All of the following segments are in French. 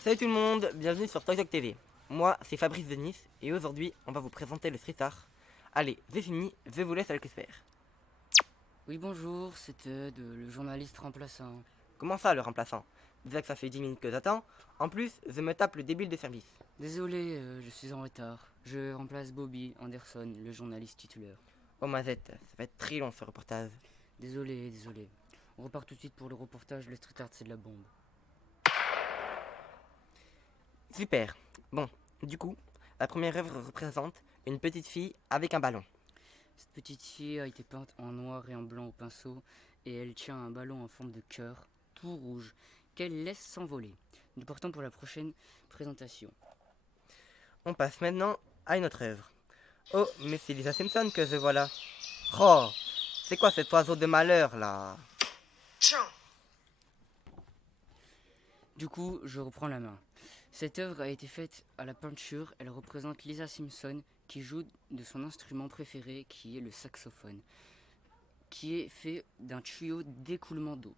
Salut tout le monde, bienvenue sur Toy Talk TV. Moi, c'est Fabrice Denis et aujourd'hui, on va vous présenter le street art. Allez, c'est fini, je vous laisse avec l'expert. Oui, bonjour, c'est Ted, le journaliste remplaçant. Comment ça, le remplaçant? Déjà que ça fait 10 minutes que j'attends. En plus, je me tape le débile de service. Désolé, je suis en retard. Je remplace Bobby Anderson, le journaliste titulaire. Oh Mazette, ça va être très long ce reportage. Désolé. On repart tout de suite pour le reportage, le street art c'est de la bombe. Super. Bon, du coup, la première œuvre représente une petite fille avec un ballon. Cette petite fille a été peinte en noir et en blanc au pinceau et elle tient un ballon en forme de cœur, tout rouge, qu'elle laisse s'envoler. Nous partons pour la prochaine présentation. On passe maintenant à une autre œuvre. Oh, mais c'est Lisa Simpson que je vois là. Oh, c'est quoi cet oiseau de malheur là? Du coup, je reprends la main. Cette œuvre a été faite à la peinture. Elle représente Lisa Simpson qui joue de son instrument préféré qui est le saxophone, qui est fait d'un tuyau d'écoulement d'eau.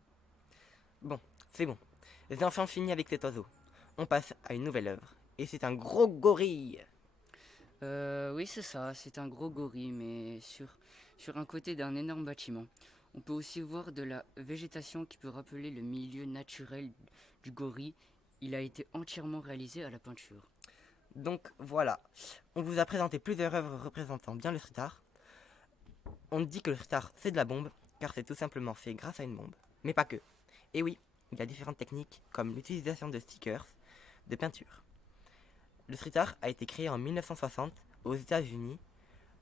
Bon, c'est bon. J'ai enfin fini avec cet oiseau. On passe à une nouvelle œuvre. Et c'est un gros gorille. Oui, c'est ça, c'est un gros gorille, mais sur un côté d'un énorme bâtiment. On peut aussi voir de la végétation qui peut rappeler le milieu naturel du gorille. Il a été entièrement réalisé à la peinture. Donc voilà, on vous a présenté plusieurs œuvres représentant bien le street art. On dit que le street art c'est de la bombe, car c'est tout simplement fait grâce à une bombe. Mais pas que. Et oui, il y a différentes techniques, comme l'utilisation de stickers, de peinture. Le street art a été créé en 1960 aux États-Unis.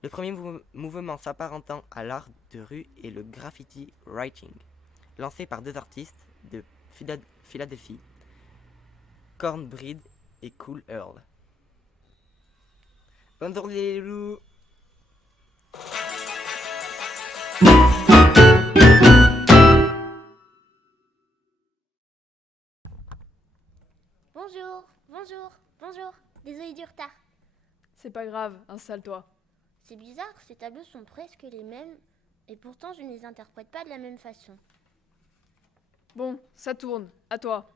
Le premier mouvement s'apparentant à l'art de rue est le graffiti writing, lancé par deux artistes de Philadelphie, Cornbread et Cool Earl. Bonne journée les loups. Bonjour. Désolé du retard. C'est pas grave, installe-toi. C'est bizarre, ces tableaux sont presque les mêmes et pourtant je ne les interprète pas de la même façon. Bon, ça tourne, à toi.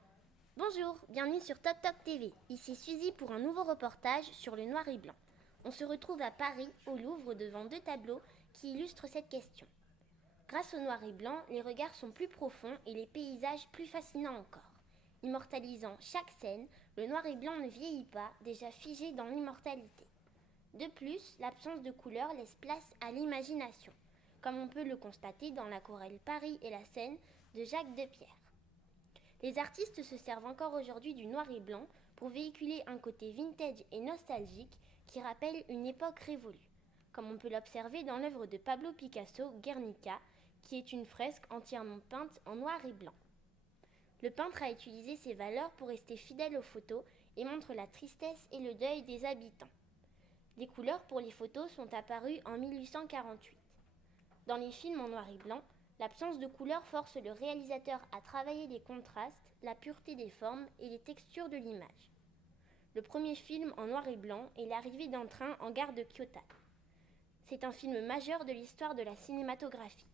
Bonjour, bienvenue sur Toc Toc TV. Ici Suzy pour un nouveau reportage sur le noir et blanc. On se retrouve à Paris, au Louvre, devant deux tableaux qui illustrent cette question. Grâce au noir et blanc, les regards sont plus profonds et les paysages plus fascinants encore. Immortalisant chaque scène, le noir et blanc ne vieillit pas, déjà figé dans l'immortalité. De plus, l'absence de couleur laisse place à l'imagination, comme on peut le constater dans l'aquarelle Paris et la Seine de Jacques Depierre. Les artistes se servent encore aujourd'hui du noir et blanc pour véhiculer un côté vintage et nostalgique qui rappelle une époque révolue, comme on peut l'observer dans l'œuvre de Pablo Picasso, Guernica, qui est une fresque entièrement peinte en noir et blanc. Le peintre a utilisé ces valeurs pour rester fidèle aux photos et montre la tristesse et le deuil des habitants. Des couleurs pour les photos sont apparues en 1848. Dans les films en noir et blanc, l'absence de couleur force le réalisateur à travailler les contrastes, la pureté des formes et les textures de l'image. Le premier film en noir et blanc est l'arrivée d'un train en gare de Kyoto. C'est un film majeur de l'histoire de la cinématographie.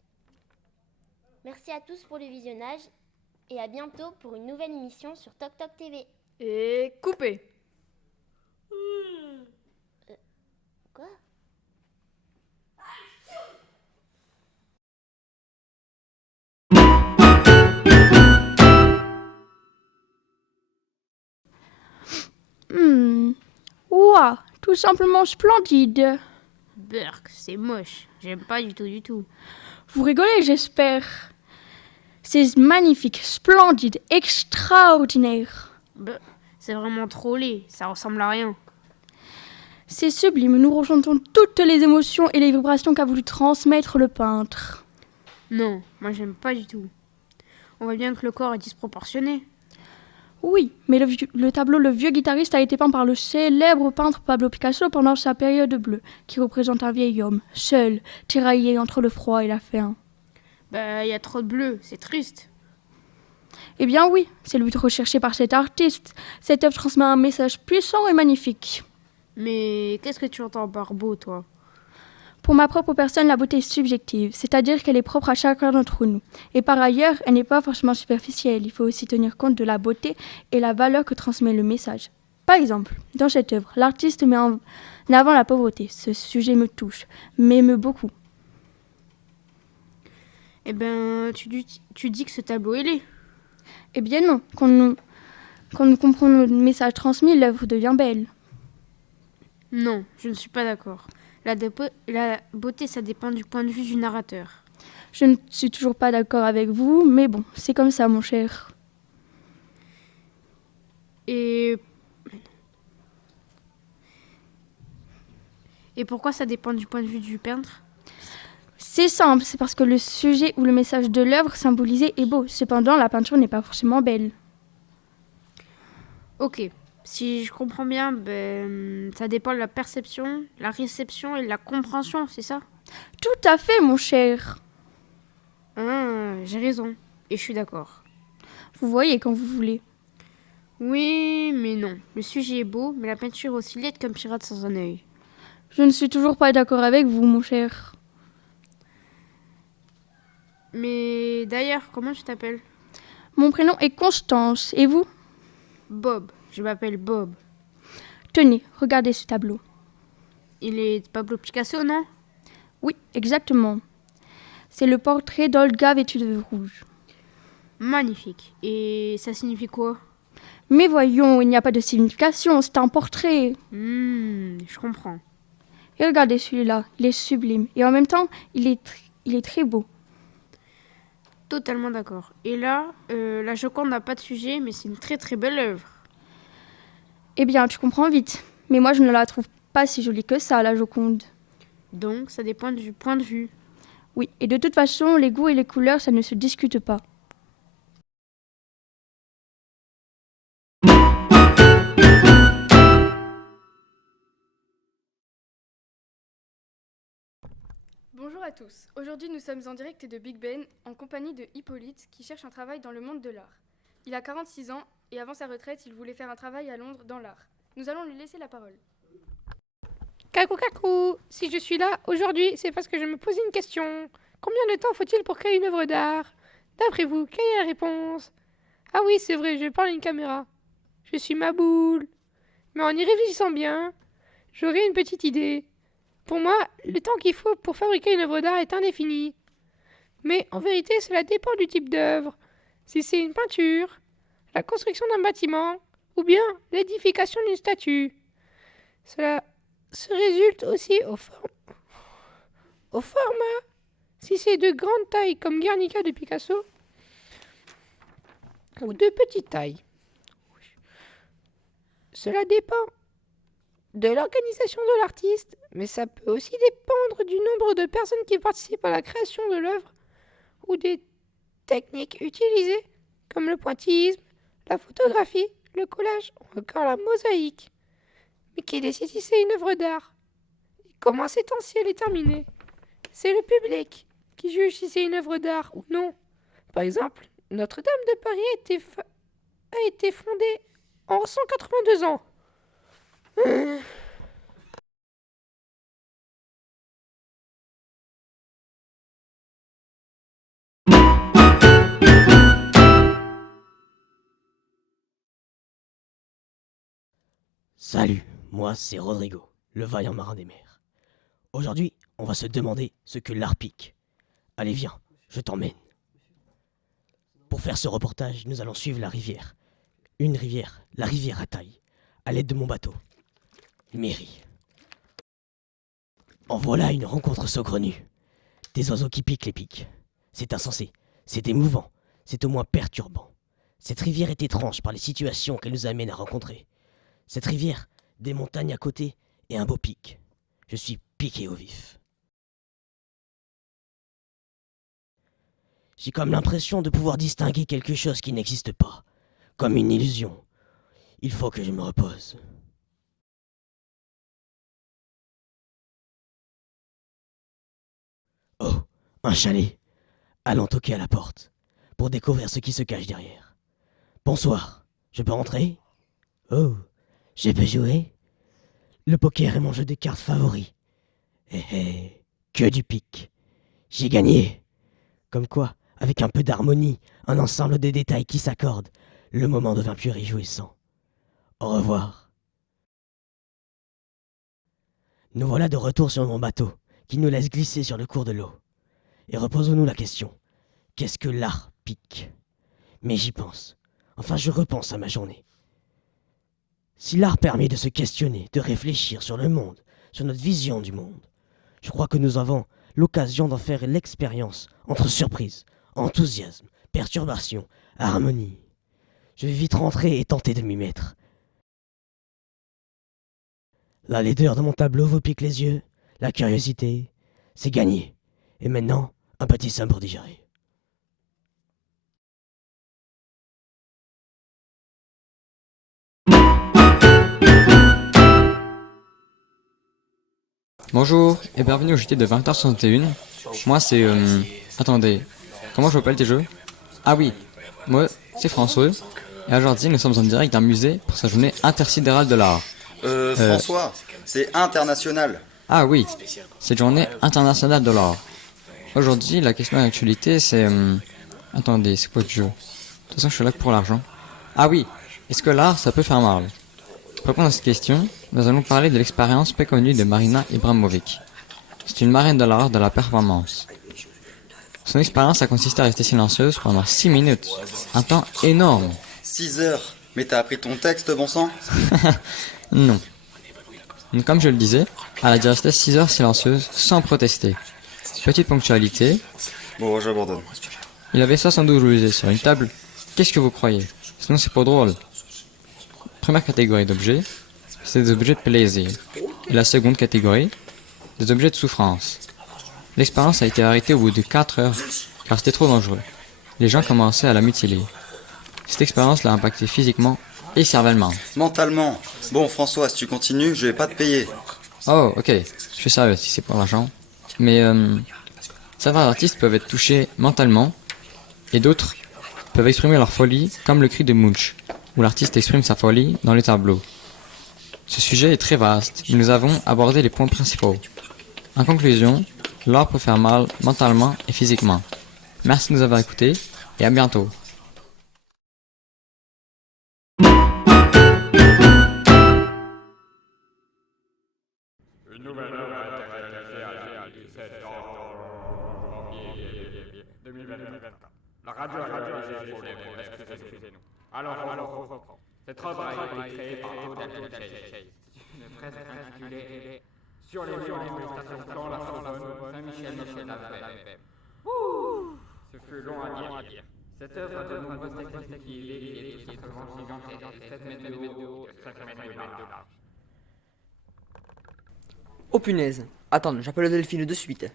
Merci à tous pour le visionnage et à bientôt pour une nouvelle émission sur Toc Toc TV. Et coupé. Quoi ? Ouah, tout simplement splendide. Burk, c'est moche. J'aime pas du tout. Vous rigolez, j'espère. C'est magnifique, splendide, extraordinaire. C'est vraiment trop laid. Ça ressemble à rien. C'est sublime, nous ressentons toutes les émotions et les vibrations qu'a voulu transmettre le peintre. Non, moi j'aime pas du tout. On voit bien que le corps est disproportionné. Oui, mais le tableau Le vieux guitariste a été peint par le célèbre peintre Pablo Picasso pendant sa période bleue, qui représente un vieil homme, seul, tiraillé entre le froid et la faim. Y a trop de bleu, c'est triste. Eh bien oui, c'est le but recherché par cet artiste. Cette œuvre transmet un message puissant et magnifique. Mais qu'est-ce que tu entends par beau, toi ? Pour ma propre personne, la beauté est subjective, c'est-à-dire qu'elle est propre à chacun d'entre nous. Et par ailleurs, elle n'est pas forcément superficielle. Il faut aussi tenir compte de la beauté et la valeur que transmet le message. Par exemple, dans cette œuvre, l'artiste met en avant la pauvreté. Ce sujet me touche, m'émeut beaucoup. Eh ben, tu dis que ce tableau est laid. Eh bien non, quand nous comprenons le message transmis, l'œuvre devient belle. Non, je ne suis pas d'accord. La beauté, ça dépend du point de vue du narrateur. Je ne suis toujours pas d'accord avec vous, mais bon, c'est comme ça, mon cher. Et pourquoi ça dépend du point de vue du peintre? C'est simple, c'est parce que le sujet ou le message de l'œuvre symbolisé est beau. Cependant, la peinture n'est pas forcément belle. Ok, si je comprends bien, ça dépend de la perception, la réception et la compréhension, c'est ça? Tout à fait, mon cher. Ah, j'ai raison, et je suis d'accord. Vous voyez quand vous voulez. Oui, mais non. Le sujet est beau, mais la peinture est aussi laide qu'un pirate sans un œil. Je ne suis toujours pas d'accord avec vous, mon cher. Mais d'ailleurs, comment tu t'appelles? Mon prénom est Constance, et vous? Bob. Je m'appelle Bob. Tenez, regardez ce tableau. Il est de Pablo Picasso, non? Oui, exactement. C'est le portrait d'Olga vêtue de rouge. Magnifique. Et ça signifie quoi? Mais voyons, il n'y a pas de signification, c'est un portrait. Je comprends. Et regardez celui-là, il est sublime. Et en même temps, il est très beau. Totalement d'accord. Et là, la Joconde n'a pas de sujet, mais c'est une très très belle œuvre. Eh bien, tu comprends vite. Mais moi, je ne la trouve pas si jolie que ça, la Joconde. Donc, ça dépend du point de vue. Oui, et de toute façon, les goûts et les couleurs, ça ne se discute pas. Bonjour à tous. Aujourd'hui, nous sommes en direct de Big Ben en compagnie de Hippolyte qui cherche un travail dans le monde de l'art. Il a 46 ans et avant sa retraite, il voulait faire un travail à Londres dans l'art. Nous allons lui laisser la parole. Kakou kakou, si je suis là aujourd'hui, c'est parce que je me posais une question. Combien de temps faut-il pour créer une œuvre d'art? D'après vous, quelle est la réponse? Ah oui, c'est vrai, je parle à une caméra. Je suis ma boule. Mais en y réfléchissant bien, j'aurai une petite idée. Pour moi, le temps qu'il faut pour fabriquer une œuvre d'art est indéfini. Mais en vérité, cela dépend du type d'œuvre. Si c'est une peinture, la construction d'un bâtiment, ou bien l'édification d'une statue. Cela se résulte aussi au format. Si c'est de grande taille comme Guernica de Picasso, ou de petite taille. Cela dépend de l'organisation de l'artiste, mais ça peut aussi dépendre du nombre de personnes qui participent à la création de l'œuvre, ou des techniques utilisées, comme le pointillisme, la photographie, le collage ou encore la mosaïque. Mais qui décide si c'est une œuvre d'art? Et comment sait-on si elle est terminée? C'est le public qui juge si c'est une œuvre d'art ou non. Par exemple, Notre-Dame de Paris a été fondée en 182 ans. Salut, moi c'est Rodrigo, le vaillant marin des mers. Aujourd'hui, on va se demander ce que l'art pique. Allez viens, je t'emmène. Pour faire ce reportage, nous allons suivre la rivière. Une rivière, la rivière à taille, à l'aide de mon bateau. Mairie. En voilà une rencontre saugrenue. Des oiseaux qui piquent les pics. C'est insensé, c'est émouvant, c'est au moins perturbant. Cette rivière est étrange par les situations qu'elle nous amène à rencontrer. Cette rivière, des montagnes à côté et un beau pic. Je suis piqué au vif. J'ai comme l'impression de pouvoir distinguer quelque chose qui n'existe pas, comme une illusion. Il faut que je me repose. Oh, un chalet. Allons toquer à la porte, pour découvrir ce qui se cache derrière. Bonsoir, je peux rentrer? Oh, je peux jouer? Le poker est mon jeu de cartes favori. Hé hé, que du pic. J'ai gagné. Comme quoi, avec un peu d'harmonie, un ensemble de détails qui s'accordent, le moment devint plus réjouissant. Au revoir. Nous voilà de retour sur mon bateau, qui nous laisse glisser sur le cours de l'eau. Et reposons-nous la question. Qu'est-ce que l'art pique? Mais j'y pense. Enfin, je repense à ma journée. Si l'art permet de se questionner, de réfléchir sur le monde, sur notre vision du monde, je crois que nous avons l'occasion d'en faire l'expérience entre surprise, enthousiasme, perturbation, harmonie. Je vais vite rentrer et tenter de m'y mettre. La laideur de mon tableau vous pique les yeux, la curiosité, c'est gagné. Et maintenant, un petit somme pour digérer. Bonjour et bienvenue au JT de 20h61. Moi c'est... Attendez, comment je m'appelle tes jeux? Ah oui, moi c'est François. Et aujourd'hui nous sommes en direct d'un musée pour sa journée intersidérale de l'art. François, c'est international. Ah oui, cette journée internationale de l'art. Aujourd'hui la question d'actualité c'est... Attendez, c'est quoi le jeu? De toute façon je suis là que pour l'argent. Ah oui, est-ce que l'art ça peut faire mal? Pour répondre à cette question, nous allons parler de l'expérience peu connue de Marina Ibrahimovic. C'est une marraine de l'art de la performance. Son expérience a consisté à rester silencieuse pendant 6 minutes. Un temps énorme. 6 heures. Mais t'as appris ton texte, bon sang? Non. Comme je le disais, elle a dû rester 6 heures silencieuse sans protester. Petite ponctualité. Bon, j'abandonne. Il avait 72 louis sur une table. Qu'est-ce que vous croyez? Sinon c'est pas drôle. Première catégorie d'objets, c'est des objets de plaisir. Et la seconde catégorie, des objets de souffrance. L'expérience a été arrêtée au bout de 4 heures, car c'était trop dangereux. Les gens commençaient à la mutiler. Cette expérience l'a impacté physiquement et cervellement. Mentalement. Bon, François, si tu continues, je vais pas te payer. Oh, ok, je suis sérieux si c'est pour l'argent. Mais certains artistes peuvent être touchés mentalement, et d'autres peuvent exprimer leur folie, comme le cri de Munch, où l'artiste exprime sa folie dans les tableaux. Ce sujet est très vaste, mais nous avons abordé les points principaux. En conclusion, l'art peut faire mal mentalement et physiquement. Merci de nous avoir écoutés et à bientôt. Une nouvelle œuvre a été réalisée à la 17 janvier 2024. La radio a réalisé pour les excusez-nous. Alors, on reprend. Cette œuvre a été créée par Claude Chase. Une fresque intitulée Sur les violences des stations Plan, la Sorbonne, Saint-Michel, la FM. Ce fut long à dire. Cette œuvre a de nombreuses techniques qui est tout simplement gigantesque, 7 mètres de haut, 5 mètres de large. Oh punaise. Attends, j'appelle Delphine de suite.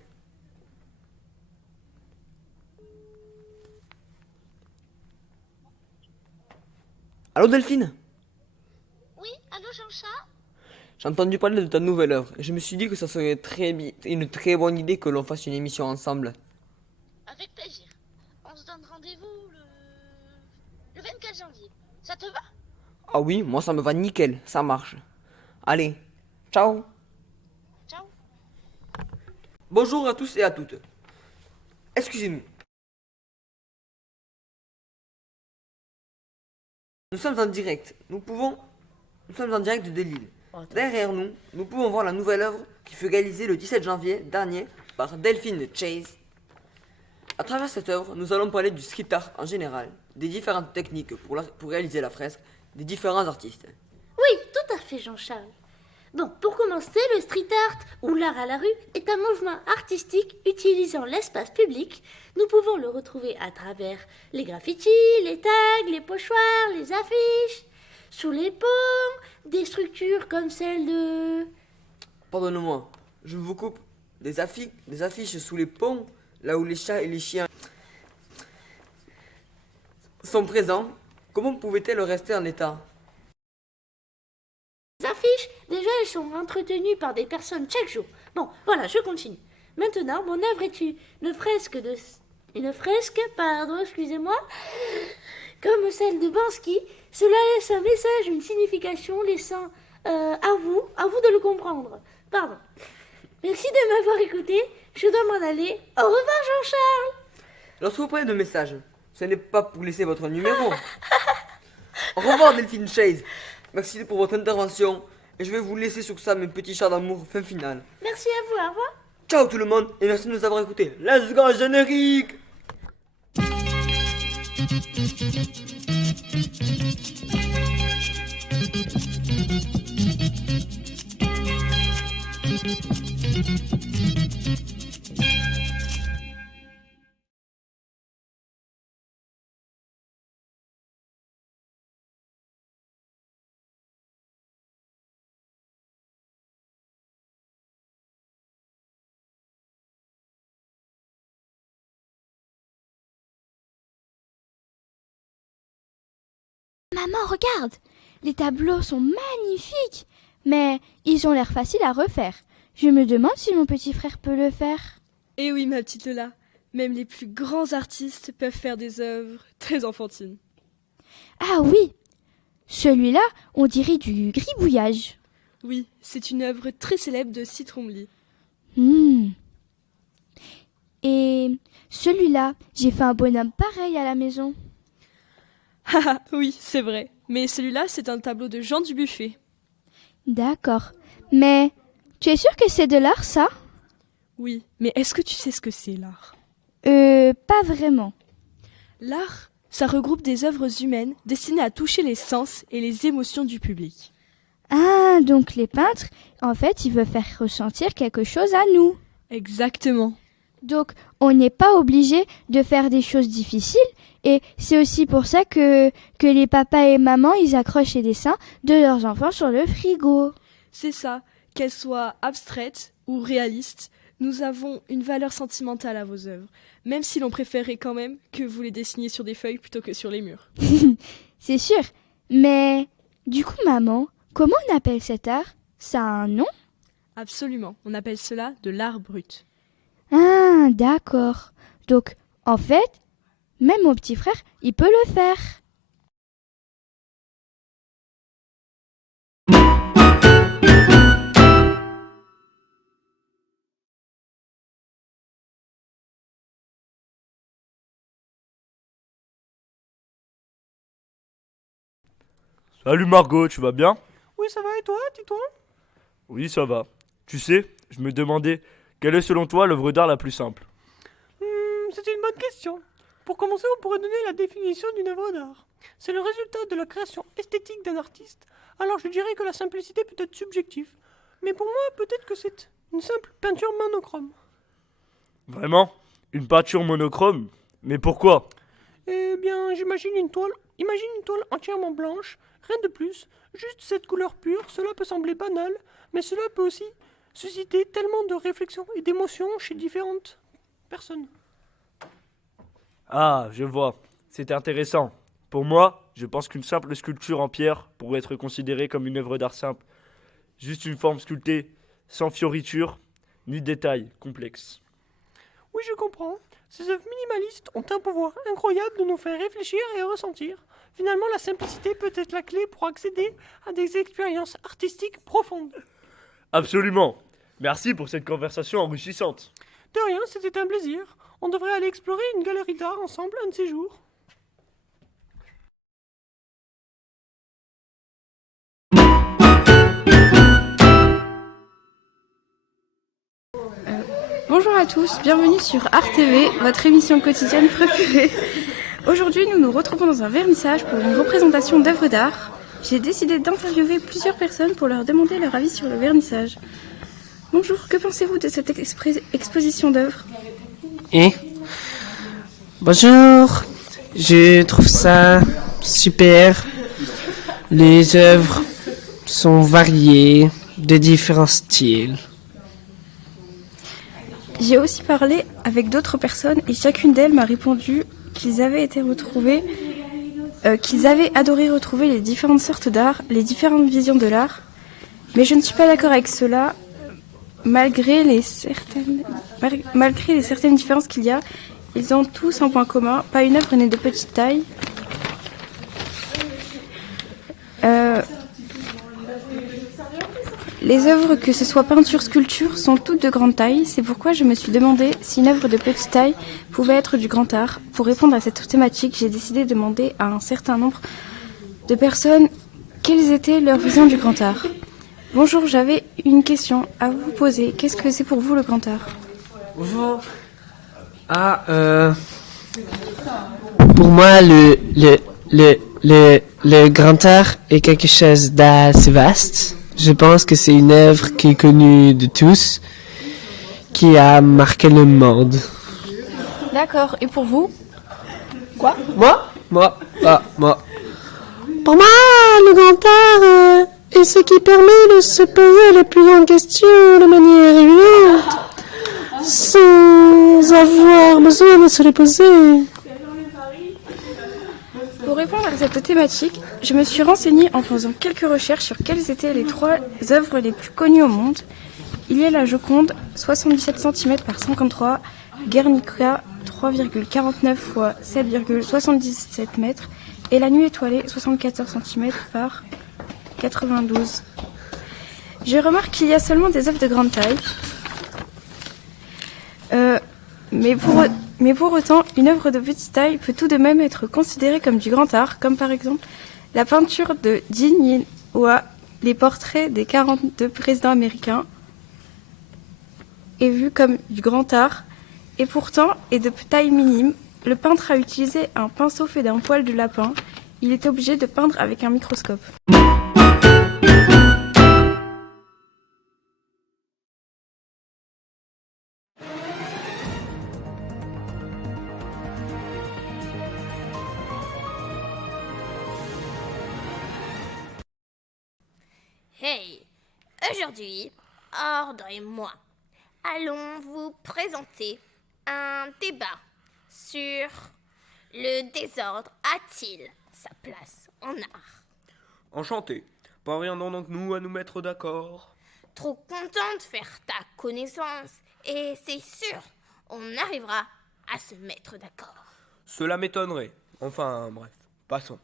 Allô Delphine? Oui, allô Jean-Charles? J'ai entendu parler de ta nouvelle œuvre et je me suis dit que ça serait une très bonne idée que l'on fasse une émission ensemble. Avec plaisir. On se donne rendez-vous le 24 janvier. Ça te va? Ah oui, moi ça me va nickel, ça marche. Allez, ciao. Ciao. Bonjour à tous et à toutes. Excusez-nous. Nous sommes en direct. Nous sommes en direct de Lille. Derrière nous, nous pouvons voir la nouvelle œuvre qui fut réalisée le 17 janvier dernier par Delphine Chase. À travers cette œuvre, nous allons parler du street art en général, des différentes techniques pour réaliser la fresque, des différents artistes. Oui, tout à fait Jean-Charles. Bon, pour commencer, le street art, ou l'art à la rue, est un mouvement artistique utilisant l'espace public. Nous pouvons le retrouver à travers les graffitis, les tags, les pochoirs, les affiches, sous les ponts, des structures comme celle de... Pardonnez-moi, je vous coupe. Des affiches sous les ponts, là où les chats et les chiens sont présents. Comment pouvait-elle rester en état? Les affiches, déjà elles sont entretenues par des personnes chaque jour. Bon, voilà, je continue. Maintenant, mon œuvre est une fresque, comme celle de Bansky. Cela laisse un message, une signification, laissant à vous de le comprendre. Pardon. Merci de m'avoir écouté. Je dois m'en aller. Au revoir, Jean-Charles. Lorsque vous prenez de messages, ce n'est pas pour laisser votre numéro. Au revoir, Delphine Chase. Merci pour votre intervention. Et je vais vous laisser sur ça, mes petits chats d'amour, fin finale. Merci à vous, au revoir. Ciao tout le monde, et merci de nous avoir écoutés. Let's go, générique! Maman, regarde! Les tableaux sont magnifiques, mais ils ont l'air faciles à refaire. Je me demande si mon petit frère peut le faire. Eh oui, ma petite Lola, même les plus grands artistes peuvent faire des œuvres très enfantines. Ah oui! Celui-là, on dirait du gribouillage. Oui, c'est une œuvre très célèbre de Citronely. Et celui-là, j'ai fait un bonhomme pareil à la maison. Ah oui, c'est vrai. Mais celui-là, c'est un tableau de Jean Dubuffet. D'accord. Mais tu es sûr que c'est de l'art, ça? Oui, mais est-ce que tu sais ce que c'est, l'art? Pas vraiment. L'art, ça regroupe des œuvres humaines destinées à toucher les sens et les émotions du public. Ah, donc les peintres, en fait, ils veulent faire ressentir quelque chose à nous. Exactement. Donc, on n'est pas obligé de faire des choses difficiles. Et c'est aussi pour ça que les papas et mamans, ils accrochent les dessins de leurs enfants sur le frigo. C'est ça. Qu'elles soient abstraites ou réalistes, nous avons une valeur sentimentale à vos œuvres. Même si l'on préférait quand même que vous les dessiniez sur des feuilles plutôt que sur les murs. C'est sûr. Mais du coup, maman, comment on appelle cet art? Ça a un nom? Absolument. On appelle cela de l'art brut. Ah, d'accord. Donc, en fait, même mon petit frère, il peut le faire. Salut Margot, tu vas bien? Oui, ça va et toi, dis-toi? Oui, ça va. Tu sais, je me demandais, quelle est selon toi l'œuvre d'art la plus simple? C'est une bonne question. Pour commencer, on pourrait donner la définition d'une œuvre d'art. C'est le résultat de la création esthétique d'un artiste. Alors je dirais que la simplicité peut être subjective. Mais pour moi, peut-être que c'est une simple peinture monochrome. Vraiment? Une peinture monochrome? Mais pourquoi? Eh bien, imagine une toile entièrement blanche, rien de plus, juste cette couleur pure. Cela peut sembler banal, mais cela peut aussi susciter tellement de réflexions et d'émotions chez différentes personnes. Ah, je vois. C'est intéressant. Pour moi, je pense qu'une simple sculpture en pierre pourrait être considérée comme une œuvre d'art simple. Juste une forme sculptée, sans fioriture, ni détails complexes. Oui, je comprends. Ces œuvres minimalistes ont un pouvoir incroyable de nous faire réfléchir et ressentir. Finalement, la simplicité peut être la clé pour accéder à des expériences artistiques profondes. Absolument. Merci pour cette conversation enrichissante. De rien, c'était un plaisir. On devrait aller explorer une galerie d'art ensemble un de ces jours. Bonjour à tous, bienvenue sur Art TV, votre émission quotidienne préférée. Aujourd'hui, nous nous retrouvons dans un vernissage pour une représentation d'œuvres d'art. J'ai décidé d'interviewer plusieurs personnes pour leur demander leur avis sur le vernissage. Bonjour, que pensez-vous de cette exposition d'œuvres? Bonjour, je trouve ça super. Les œuvres sont variées, de différents styles. J'ai aussi parlé avec d'autres personnes et chacune d'elles m'a répondu qu'ils avaient adoré retrouver les différentes sortes d'art, les différentes visions de l'art. Mais je ne suis pas d'accord avec cela, malgré les certaines différences qu'il y a. Ils ont tous un point commun, pas une œuvre n'est de petite taille. Les œuvres, que ce soit peinture, sculpture, sont toutes de grande taille. C'est pourquoi je me suis demandé si une œuvre de petite taille pouvait être du grand art. Pour répondre à cette thématique, j'ai décidé de demander à un certain nombre de personnes quelles étaient leurs visions du grand art. Bonjour, j'avais une question à vous poser. Qu'est-ce que c'est pour vous le grand art? Bonjour. Pour moi, le grand art est quelque chose d'assez vaste. Je pense que c'est une œuvre qui est connue de tous, qui a marqué le monde. D'accord, et pour vous? Quoi? Moi. Pour moi, le grand art est ce qui permet de se poser les plus grandes questions de manière évidente, sans avoir besoin de se les poser. Pour répondre à cette thématique, je me suis renseignée en faisant quelques recherches sur quelles étaient les 3 œuvres les plus connues au monde. Il y a la Joconde, 77 cm par 53, Guernica, 3,49 x 7,77 m, et la Nuit étoilée, 74 cm par 92. Je remarque qu'il y a seulement des œuvres de grande taille. Mais pour autant, une œuvre de petite taille peut tout de même être considérée comme du grand art, comme par exemple la peinture de Jin Yin ou les portraits des 42 présidents américains est vu comme du grand art, et pourtant est de taille minime. Le peintre a utilisé un pinceau fait d'un poil de lapin. Il est obligé de peindre avec un microscope. Hey, aujourd'hui, Ordre et moi allons vous présenter un débat sur le désordre a-t-il sa place en art? Enchanté. Parviendrons donc nous à nous mettre d'accord. Trop content de faire ta connaissance et c'est sûr, on arrivera à se mettre d'accord. Cela m'étonnerait. Enfin, bref, passons.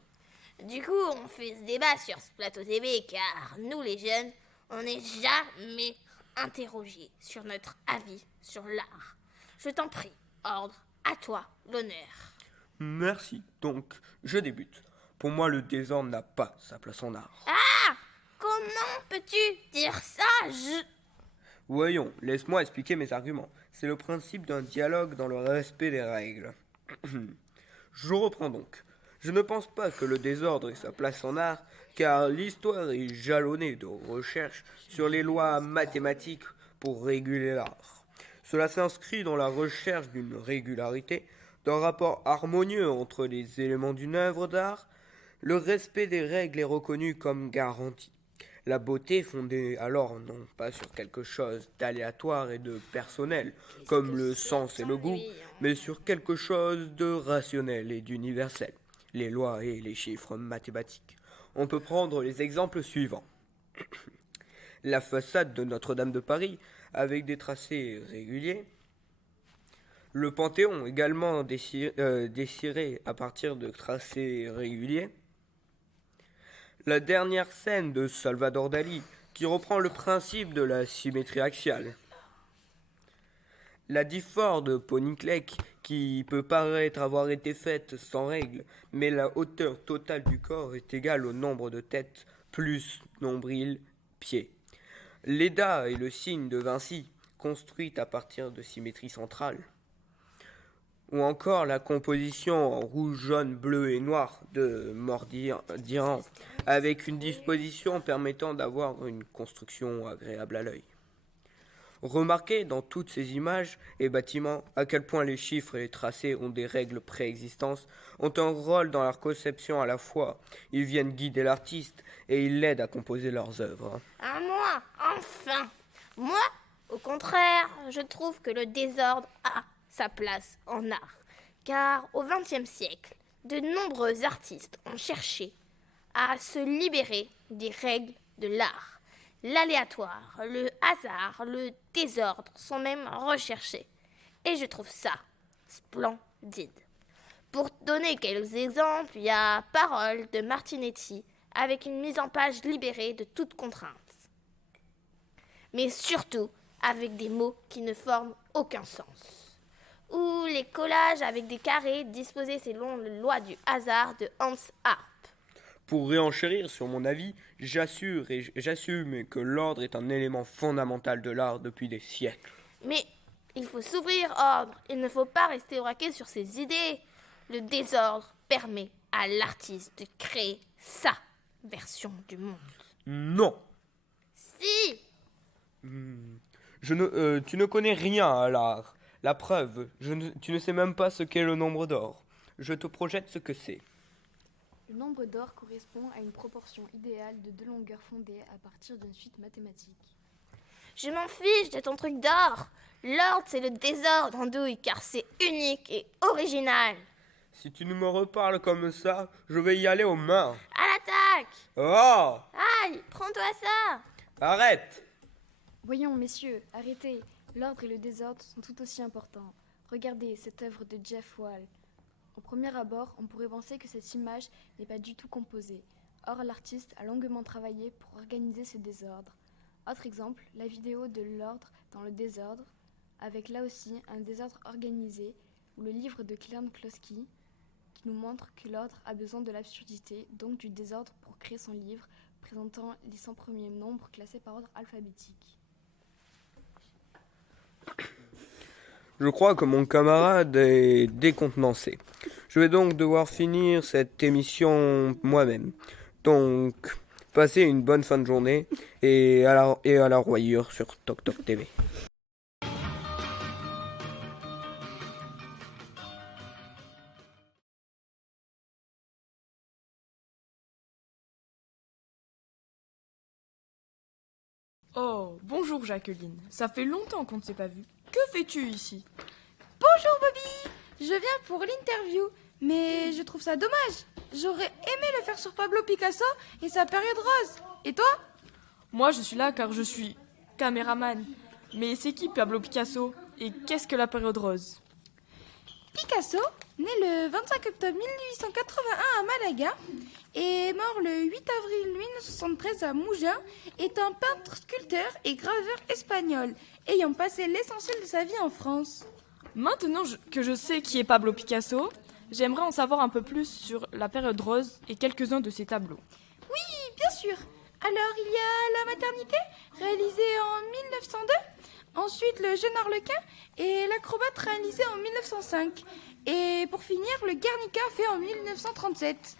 Du coup, on fait ce débat sur ce plateau TV car nous les jeunes, on n'est jamais interrogés sur notre avis sur l'art. Je t'en prie, Ordre, à toi l'honneur. Merci. Donc, je débute. Pour moi, le désordre n'a pas sa place en art. Ah! Comment peux-tu dire ça? Voyons, laisse-moi expliquer mes arguments. C'est le principe d'un dialogue dans le respect des règles. Je reprends donc. Je ne pense pas que le désordre ait sa place en art, car l'histoire est jalonnée de recherches sur les lois mathématiques pour réguler l'art. Cela s'inscrit dans la recherche d'une régularité, d'un rapport harmonieux entre les éléments d'une œuvre d'art. Le respect des règles est reconnu comme garanti. La beauté fondée alors non pas sur quelque chose d'aléatoire et de personnel, comme le sens et le goût, mais sur quelque chose de rationnel et d'universel. Les lois et les chiffres mathématiques. On peut prendre les exemples suivants. La façade de Notre-Dame de Paris, avec des tracés réguliers. Le Panthéon, également dessiré à partir de tracés réguliers. La dernière scène de Salvador Dali, qui reprend le principe de la symétrie axiale. La diffore de Poniklek, qui peut paraître avoir été faite sans règle, mais la hauteur totale du corps est égale au nombre de têtes plus nombril, pieds. L'Eda est le signe de Vinci, construite à partir de symétrie centrale. Ou encore la composition en rouge, jaune, bleu et noir de Mordiran, avec une disposition permettant d'avoir une construction agréable à l'œil. Remarquez dans toutes ces images et bâtiments à quel point les chiffres et les tracés ont des règles préexistantes, ont un rôle dans leur conception à la fois. Ils viennent guider l'artiste et ils l'aident à composer leurs œuvres. À moi, enfin. Moi, au contraire, je trouve que le désordre a sa place en art. Car au XXe siècle, de nombreux artistes ont cherché à se libérer des règles de l'art. L'aléatoire, le hasard, le désordre sont même recherchés. Et je trouve ça splendide. Pour donner quelques exemples, il y a Parole de Martinetti avec une mise en page libérée de toute contrainte. mais surtout avec des mots qui ne forment aucun sens. Ou les collages avec des carrés disposés selon la loi du hasard de Hans Arp. Pour réenchérir sur mon avis, j'assume que l'ordre est un élément fondamental de l'art depuis des siècles. Mais il faut s'ouvrir, ordre. Il ne faut pas rester braqué sur ses idées. Le désordre permet à l'artiste de créer sa version du monde. Non. Si. Tu ne connais rien à l'art. La preuve, tu ne sais même pas ce qu'est le nombre d'or. Je te projette ce que c'est. Le nombre d'or correspond à une proportion idéale de deux longueurs fondées à partir d'une suite mathématique. Je m'en fiche de ton truc d'or. L'ordre, c'est le désordre en douille, car c'est unique et original. Si tu ne me reparles comme ça, je vais y aller aux mains. À l'attaque! Oh! Aïe, prends-toi ça! Arrête! Voyons, messieurs, arrêtez. L'ordre et le désordre sont tout aussi importants. Regardez cette œuvre de Jeff Wall. Au premier abord, on pourrait penser que cette image n'est pas du tout composée. Or, l'artiste a longuement travaillé pour organiser ce désordre. Autre exemple, la vidéo de l'ordre dans le désordre, avec là aussi un désordre organisé, ou le livre de Cleon Kloski, qui nous montre que l'ordre a besoin de l'absurdité, donc du désordre pour créer son livre, présentant les 100 premiers nombres classés par ordre alphabétique. Je crois que mon camarade est décontenancé. Je vais donc devoir finir cette émission moi-même. Donc, passez une bonne fin de journée et à la revoyure sur Toc Toc TV. Oh, bonjour Jacqueline. Ça fait longtemps qu'on ne s'est pas vu. Que fais-tu ici? Bonjour Bobby, je viens pour l'interview, mais je trouve ça dommage. J'aurais aimé le faire sur Pablo Picasso et sa période rose. Et toi? Moi, je suis là car je suis caméraman. Mais c'est qui Pablo Picasso? Et qu'est-ce que la période rose? Picasso, né le 25 octobre 1881 à Malaga et mort le 8 avril 1973 à Mougins, est un peintre, sculpteur et graveur espagnol, ayant passé l'essentiel de sa vie en France. Maintenant que je sais qui est Pablo Picasso, j'aimerais en savoir un peu plus sur la période rose et quelques-uns de ses tableaux. Oui, bien sûr. Alors, il y a La Maternité, réalisée en 1902. Ensuite, Le Jeune Arlequin et L'Acrobate, réalisé en 1905. Et pour finir, Le Guernica, fait en 1937.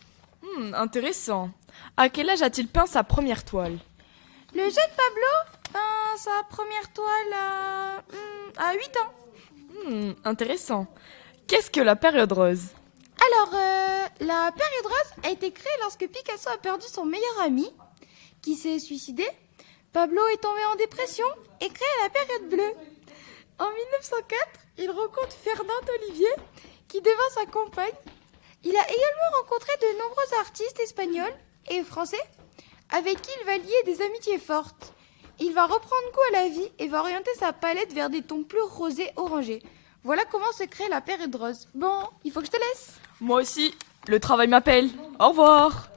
Intéressant. À quel âge a-t-il peint sa première toile? Le jeune Pablo peint sa première toile à 8 ans. Intéressant. Qu'est-ce que la période rose? Alors, la période rose a été créée lorsque Picasso a perdu son meilleur ami, qui s'est suicidé. Pablo est tombé en dépression et crée la période bleue. En 1904, il rencontre Fernande Olivier, qui devint sa compagne. Il a également rencontré de nombreux artistes espagnols et français, avec qui il va lier des amitiés fortes. Il va reprendre goût à la vie et va orienter sa palette vers des tons plus rosés orangés. Voilà comment se crée la période rose. Bon, il faut que je te laisse. Moi aussi, le travail m'appelle. Au revoir.